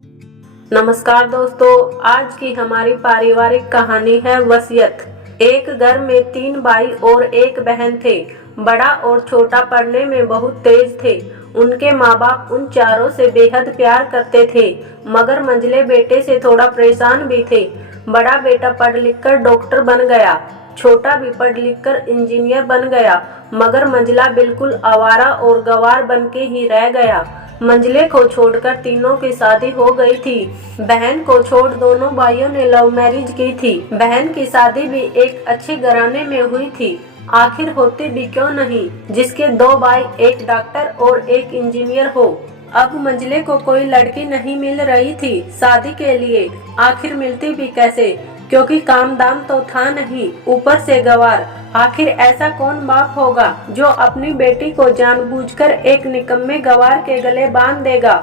नमस्कार दोस्तों, आज की हमारी पारिवारिक कहानी है वसीयत। एक घर में 3 भाई और एक बहन थे। बड़ा और छोटा पढ़ने में बहुत तेज थे। उनके माँ बाप उन चारों से बेहद प्यार करते थे, मगर मंझले बेटे से थोड़ा परेशान भी थे। बड़ा बेटा पढ़ लिख कर डॉक्टर बन गया, छोटा भी पढ़ लिख कर इंजीनियर बन गया, मगर मंझला बिल्कुल आवारा और गंवार बन के ही रह गया। मंझले को छोड़कर तीनों की शादी हो गई थी। बहन को छोड़ दोनों भाइयों ने लव मैरिज की थी। बहन की शादी भी एक अच्छे घराने में हुई थी। आखिर होती भी क्यों नहीं, जिसके 2 भाई, एक डॉक्टर और एक इंजीनियर हो। अब मंझले को कोई लड़की नहीं मिल रही थी शादी के लिए। आखिर मिलती भी कैसे, क्योंकि काम दाम तो था नहीं, ऊपर से गंवार। आखिर ऐसा कौन बाप होगा जो अपनी बेटी को जानबूझकर एक निकम्मे गंवार के गले बांध देगा।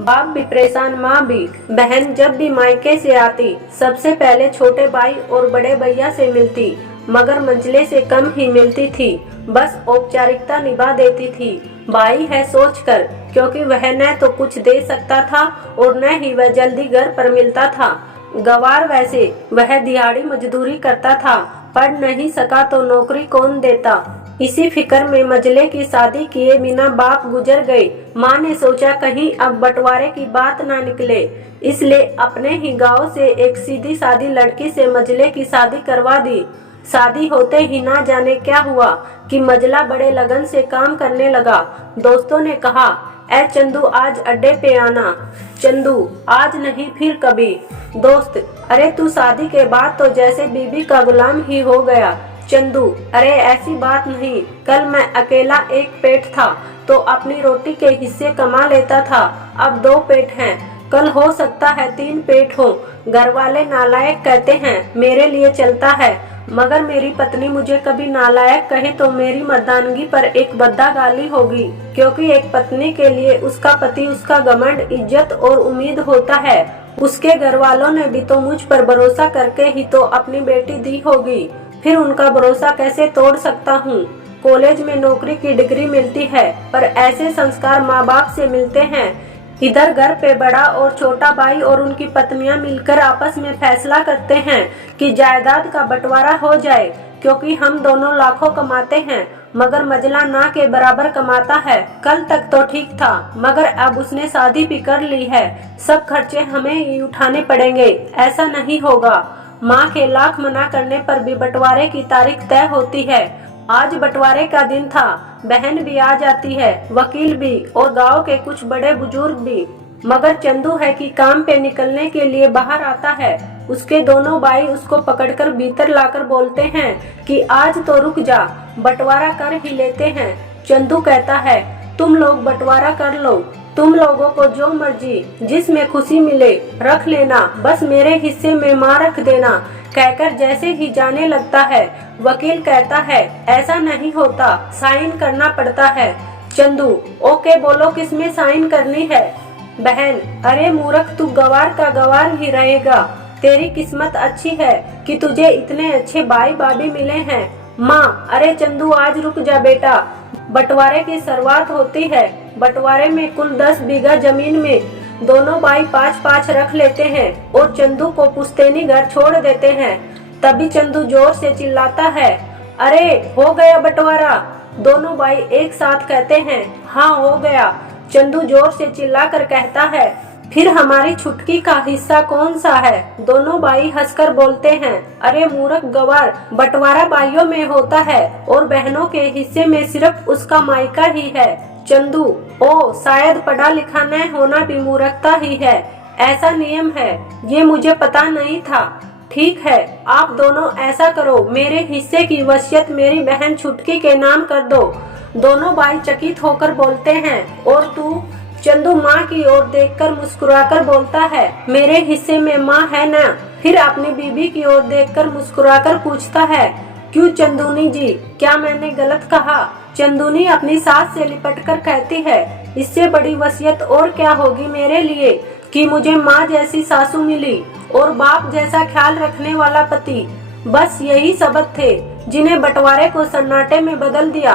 बाप भी परेशान, माँ भी। बहन जब भी मायके से आती सबसे पहले छोटे भाई और बड़े भैया से मिलती, मगर मंझले से कम ही मिलती थी। बस औपचारिकता निभा देती थी, भाई है सोचकर, क्योंकि वह न तो कुछ दे सकता था और न ही वह जल्दी घर पर मिलता था। गंवार वैसे वह दिहाड़ी मजदूरी करता था, पढ़ नहीं सका तो नौकरी कौन देता। इसी फिक्र में मंझले की शादी किए बिना बाप गुजर गए। माँ ने सोचा कहीं अब बंटवारे की बात ना निकले, इसलिए अपने ही गांव से एक सीधी सादी लड़की से मंझले की शादी करवा दी। शादी होते ही ना जाने क्या हुआ कि मंझला बड़े लगन से काम करने लगा। दोस्तों ने कहा, ए चंदू आज अड्डे पे आना। चंदू, आज नहीं फिर कभी। दोस्त, अरे तू शादी के बाद तो जैसे बीबी का गुलाम ही हो गया। चंदू, अरे ऐसी बात नहीं, कल मैं अकेला एक पेट था तो अपनी रोटी के हिस्से कमा लेता था, अब 2 पेट हैं, कल हो सकता है 3 पेट हो। घर वाले नालायक कहते हैं, मेरे लिए चलता है, मगर मेरी पत्नी मुझे कभी नालायक कहे तो मेरी मर्दानगी पर एक बद्दा गाली होगी, क्योंकि एक पत्नी के लिए उसका पति उसका घमंड, इज्जत और उम्मीद होता है। उसके घर वालों ने भी तो मुझ पर भरोसा करके ही तो अपनी बेटी दी होगी, फिर उनका भरोसा कैसे तोड़ सकता हूँ। कॉलेज में नौकरी की डिग्री मिलती है, पर ऐसे संस्कार माँ बाप से मिलते हैं। इधर घर पे बड़ा और छोटा भाई और उनकी पत्नियां मिलकर आपस में फैसला करते हैं कि जायदाद का बंटवारा हो जाए, क्योंकि हम दोनों लाखों कमाते हैं, मगर मंझला ना के बराबर कमाता है। कल तक तो ठीक था, मगर अब उसने शादी भी कर ली है, सब खर्चे हमें ही उठाने पड़ेंगे। ऐसा नहीं होगा। माँ के लाख मना करने पर भी बंटवारे की तारीख तय होती है। आज बंटवारे का दिन था। बहन भी आ जाती है, वकील भी और गांव के कुछ बड़े बुजुर्ग भी, मगर चंदू है कि काम पे निकलने के लिए बाहर आता है। उसके दोनों भाई उसको पकड़कर भीतर लाकर बोलते हैं कि आज तो रुक जा, बंटवारा कर ही लेते हैं। चंदू कहता है, तुम लोग बंटवारा कर लो, तुम लोगों को जो मर्जी जिसमें खुशी मिले रख लेना, बस मेरे हिस्से में माँ रख देना, कहकर जैसे ही जाने लगता है। वकील कहता है, ऐसा नहीं होता, साइन करना पड़ता है। चंदू, ओके बोलो किसमें साइन करनी है। बहन, अरे मूर्ख, तू गंवार का गंवार ही रहेगा। तेरी किस्मत अच्छी है कि तुझे इतने अच्छे भाई भाभी मिले हैं। माँ, अरे चंदू आज रुक जा बेटा, बंटवारे की शुरुआत होती है। बंटवारे में कुल 10 बीघा जमीन में दोनों भाई 5-5 रख लेते हैं और चंदू को पुश्तैनी घर छोड़ देते हैं। तभी चंदू जोर से चिल्लाता है, अरे हो गया बंटवारा। दोनों भाई एक साथ कहते हैं, हाँ हो गया। चंदू जोर से चिल्लाकर कहता है, फिर हमारी छुटकी का हिस्सा कौन सा है। दोनों भाई हंसकर बोलते हैं, अरे मूर्ख गंवार, बंटवारा भाइयों में होता है और बहनों के हिस्से में सिर्फ उसका मायका ही है। चंदू, ओ शायद पढ़ा लिखा न होना भी मूर्खता ही है, ऐसा नियम है, ये मुझे पता नहीं था। ठीक है, आप दोनों ऐसा करो, मेरे हिस्से की वसीयत मेरी बहन छुटकी के नाम कर दो। दोनों भाई चकित होकर बोलते हैं, और तू। चंदू माँ की ओर देखकर मुस्कुराकर बोलता है, मेरे हिस्से में माँ है ना। फिर अपनी बीबी की ओर देखकर मुस्कुराकर पूछता है, क्यों चंदूनी जी, क्या मैंने गलत कहा। चंदूनी अपनी सास से लिपटकर कहती है, इससे बड़ी वसीयत और क्या होगी मेरे लिए कि मुझे माँ जैसी सासू मिली और बाप जैसा ख्याल रखने वाला पति। बस यही सबक थे जिन्हें बंटवारे को सन्नाटे में बदल दिया।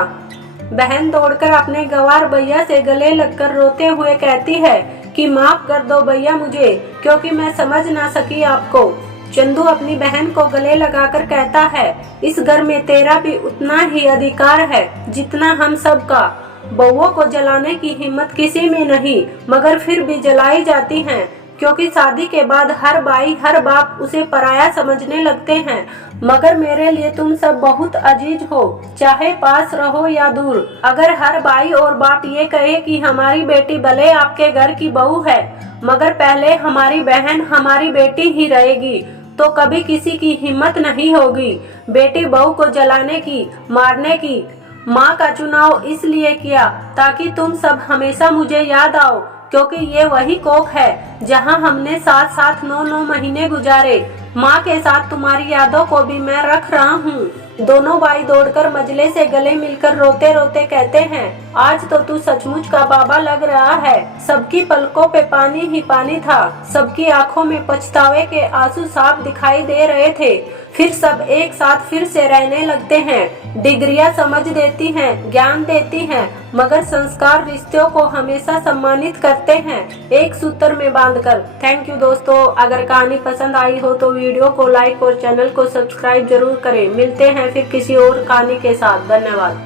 बहन दौड़कर अपने गंवार भैया से गले लगकर रोते हुए कहती है कि माफ कर दो भैया मुझे, क्योंकि मैं समझ ना सकी आपको। चंदू अपनी बहन को गले लगाकर कहता है, इस घर में तेरा भी उतना ही अधिकार है जितना हम सब का। बहुओं को जलाने की हिम्मत किसी में नहीं, मगर फिर भी जलाई जाती हैं, क्योंकि शादी के बाद हर भाई हर बाप उसे पराया समझने लगते हैं। मगर मेरे लिए तुम सब बहुत अजीज हो, चाहे पास रहो या दूर। अगर हर भाई और बाप ये कहे कि हमारी बेटी भले आपके घर की बहू है, मगर पहले हमारी बहन हमारी बेटी ही रहेगी, तो कभी किसी की हिम्मत नहीं होगी बेटी बहू को जलाने की, मारने की। माँ का चुनाव इसलिए किया ताकि तुम सब हमेशा मुझे याद आओ, क्योंकि ये वही कोख है जहाँ हमने साथ साथ 9 महीने गुजारे। माँ के साथ तुम्हारी यादों को भी मैं रख रहा हूँ। दोनों भाई दौड़कर मजले से गले मिलकर रोते रोते कहते हैं, आज तो तू सचमुच का बाबा लग रहा है। सबकी पलकों पे पानी ही पानी था, सबकी आंखों में पछतावे के आंसू साफ दिखाई दे रहे थे। फिर सब एक साथ फिर से रहने लगते हैं। डिग्रियां समझ देती हैं, ज्ञान देती हैं, मगर संस्कार रिश्तों को हमेशा सम्मानित करते हैं, एक सूत्र में बांधकर। थैंक यू दोस्तों। अगर कहानी पसंद आई हो तो वीडियो को लाइक और चैनल को सब्सक्राइब जरूर करें। मिलते हैं फिर किसी और कहानी के साथ। धन्यवाद।